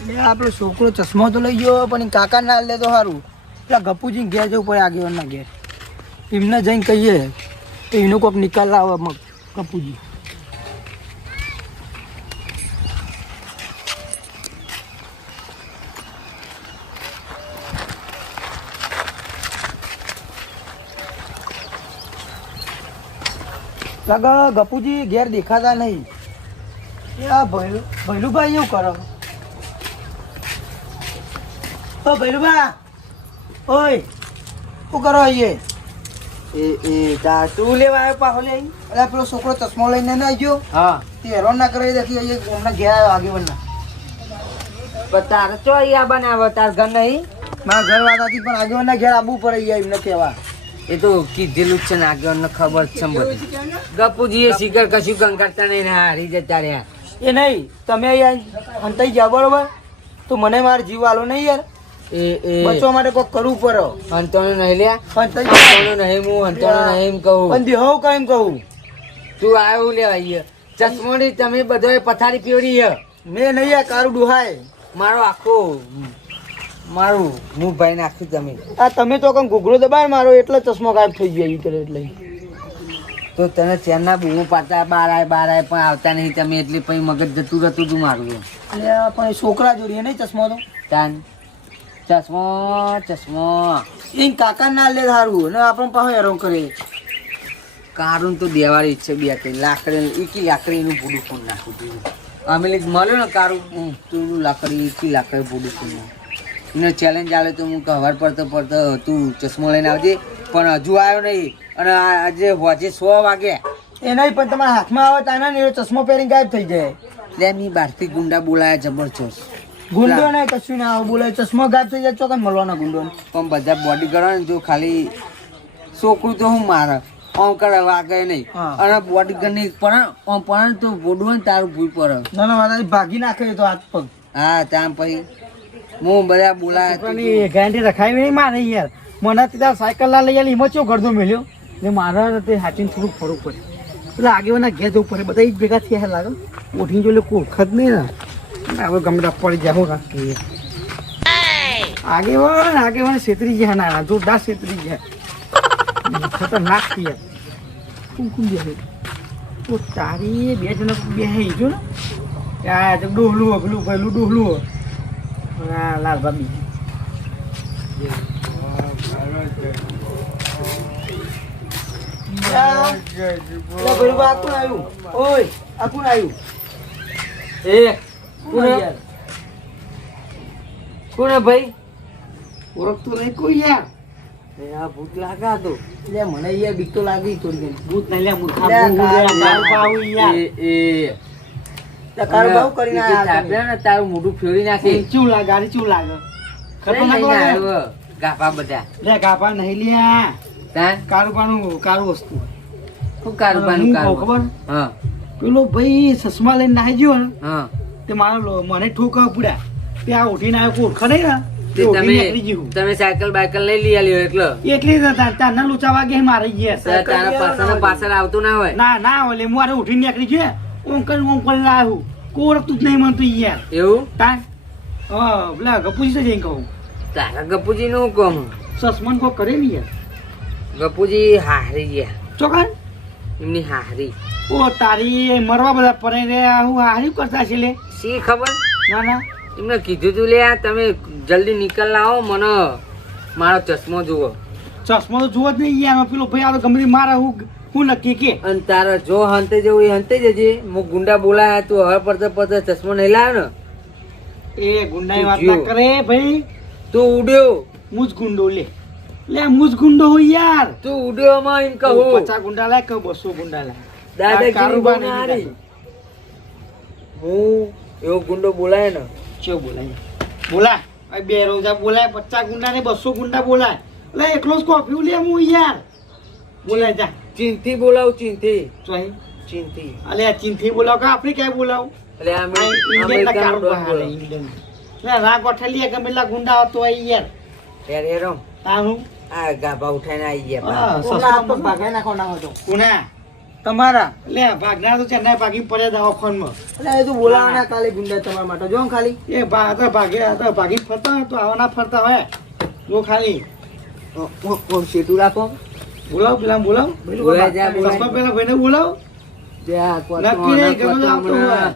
આપણો છોકરો ચશ્મો તો લઈ ગયો પણ કાકા ના લે તો સારું. પેલા ગપુજી ઘેર જવું પડે આગેવાનના ઘેર. એમને જઈને કહીએ તો એનો કોઈક નિકાલ લાવે મગ ગપુજી. લાગે ગપુજી ઘેર દેખાતા નહીં. આ ભૈલુભાઈ એવું કરો. ઓ ભૈલુભા, ઓય શું કરો અહીંયા? તું લેવા આવ્યો પાછો લે? અરે પેલો છોકરો ચશ્મો લઈને ના ગયો. હા, તે હેરાન ના કરે નથી અહીંયા હમણાં ઘેર આવ્યો આગેવાનના. પણ તારે ચો અહીંયા બનાવો? તાર ઘર નહીં? મારા ઘર વાળાથી પણ આગેવાનના ઘેર આવવું પડે અહીંયા એમને કહેવા. એ તો કીધેલું જ છે ને, આગળ ખબર છે બધી. ગપુજીએ શિખર કશું કંકારતા નહીં ને હારી જતા રહ્યા. એ નહીં, તમે અહીંયા હંતાઈ જાઓ બરોબર, તો મને મારો જીવ આલો નહીં યાર. બચવા માટે કોઈક કરવું પડે. હંતોનો નહીં લ્યા, હંતાઈ હંતોનો નહીં, હું હંતોનો નહીં કહું. પણ દેહો કેમ કહું? તું આવ્યું લેવા અહીંયા ચશ્મો ની તમે બધો પથારી પીવડી છે. મેં નહીં યાર, કારું ડુહાય મારો આખો મારું હું ભાઈ નાખ્યું તમે. આ તમે તો કંઈ ઘૂઘરો દબાય મારો એટલે ચશ્મો ગાયબ થઈ ગયો એટલે. તો તને ચેનના બૂમો પાડતા બાર આય પણ આવતા નહીં તમે, એટલે પછી મગજ જતું રહેતું તું મારું. પણ છોકરા જોડીએ નહીં ચશ્મો તો તાન ચશ્મો ચશ્મો એ કાકા ના લે સારું ને આપણને પાછો હેરાન કરે. કારું તો દેવાની ઈચ્છે બે કઈ લાકડી એકી લાકડી એનું પૂડું ફોન નાખું તું. અમે મળ્યો ને કારું તું લાકડી એકી લાકડી પૂડું ફોન એને ચેલેન્જ આવે તો હું ખબર પડતો તું ચશ્મો લઈને આવજે, પણ હજુ આવ્યો નહીં. અને આજે હોજે 100 વાગે એ નહીં, પણ તમારા હાથમાં આવે તાના ને ચશ્મો પહેરી ગાયબ થઈ જાય. એટલે એમની બહારથી ગુંડા બોલાયા જબરજસ્ત. ગુંડો નહીં કશું ના આવે બોલે, ચશ્મો ગાયબ થઈ જાય ચોકન મળવાના ગુંડો. પણ બધા બોડી કરવા ને જો ખાલી છોકરું તો હું મારે ઓમ કરે વાગે નહીં. અને બોડી ગરની પણ તો બોડું હોય ને તારું ભૂલ પડે. ના મારા ભાગી નાખે તો હાથ પગ. હા ત્યાં પછી હું બધા બોલાયા ગાંડી રખાય નહીં મારે યાર. મને ત્યાં સાયકલ લા લઈ આવી એમાં ચો ગરદો મેલ્યો ને મારા તે હાચીને થોડુંક ફરવું પડે. એટલે આગેવાના ઘેર જવું પડે, બધા એક ભેગા થયા લાગે ઓઠીને જો લોકો ઓળખત નહીં ને હવે ગમે પડી જાય. હું રાખીએ આગેવાન છેતરી ગયા, ના જોરદાર છેતરી ગયા, ખતરનાક થયા. કુમકુમ જાય તો તારી બે જણા બે જો ને ત્યાં ડોહલું પેલું પેલું ડોહલું. હા લાલ ભાભી કોને ભાઈ ઓળખતું નહીં કોઈ યાર. આ ભૂત લાગા તો એટલે મને યાર બીક તો લાગી થોડી. ભૂત નહીં લે મૂર્ખા તારું મોઢું ફેરવી નાખે. ચૂ લાગે ચૂ લાગે ગાફા બધા લે ગાભા નહીં લ્યા. તાન કારું વસ્તુ શું કારુબાનું ખબર? હા પેલો ભાઈ ચશ્મા લઈને નાહી ગયો ને હા તે મારા મને ઠોકા પૂડ્યા. ત્યાં ઉઠીને આવ્યો ઓળખા નહીં ને તમે સાયકલ બાયકલ લઈ લઈ આલ્યો એટલી તારના લોચા વાગે મારી ગયા. તારા પાછળ આવતું ના હોય? ના ઓલે મારે ઉઠીને નીકળી ગયો. ઓમ કરીને આવ્યું કોઈ ઓળખતું જ નહીં મનતું યાર. એવું તાન પેલા ગપુજી તો જઈને કહું. તારા ગપુજી નું કોમ સસમન કોઈ કરે ને યાર. ગપુજી હારી ગયા ચોકન એમની હારી. ઓ તારી મરવા બધા પરે રે હું હારી કરતા છે લે. શી ખબર? ના એમને કીધું તું લે તમે જલ્દી નીકળ લાવો, મને મારો ચશ્મો જુઓ. ચશ્મો તો જુઓ જ નહીં યાર. પેલો ભાઈ આ ગમરી મારા હું નક્કી કે. અને તારા જો હંતે જવું એ હંતે જજે. હું ગુંડા બોલાયા તું હવે પડતે ચશ્મો નહીં લાવ્યો ને એ ગુંડાની વાત ના કરે ભાઈ. તું ઉડ્યો મુજ ગુંડો લે મુજ ગુંડો હોય યાર. તું ઉડ્યો માં એમ કહું 50 ગુંડા લાય કે 200 ગુંડા લાય. દાદાગીરી બનારી હું એવો ગુંડો બોલાય ને ચો બોલાય બે રોજા બોલાય 50 ગુંડા ને 200 ગુંડા બોલાય. એટલે એકલો જ કોફી લે હું યાર. બોલાય જા ચિંથી બોલાવ ચિંથી ચોહી ચિંથી. અલે ચિંથી બોલાવ કે આપણે ક્યાં બોલાવ? એટલે રા ગોઠલિયા ગમેલા ગુંડા હતો યાર. હેરો તારું આ ગાભા ઉઠાઈને આવી ગયા. ભાગાઈ નાખો તો કોના તમારા લે ભાગના તો ચેન્નાઈ ભાગી પડ્યા હતા ઓખોનમાં. એટલે એ તો બોલાવાના કાલે ગુંડા તમારા માટે જો ને ખાલી એ ભાગી ફરતા હોય તો આવા ના ફરતા હોય જો ખાલી શેઠું રાખો બોલાવ પેલા બોલાવ બોલાય જા, બોલાય. પેલા ભાઈને બોલાવ જ્યાં નક્કી નહીં ગમે તો આવતો હોય.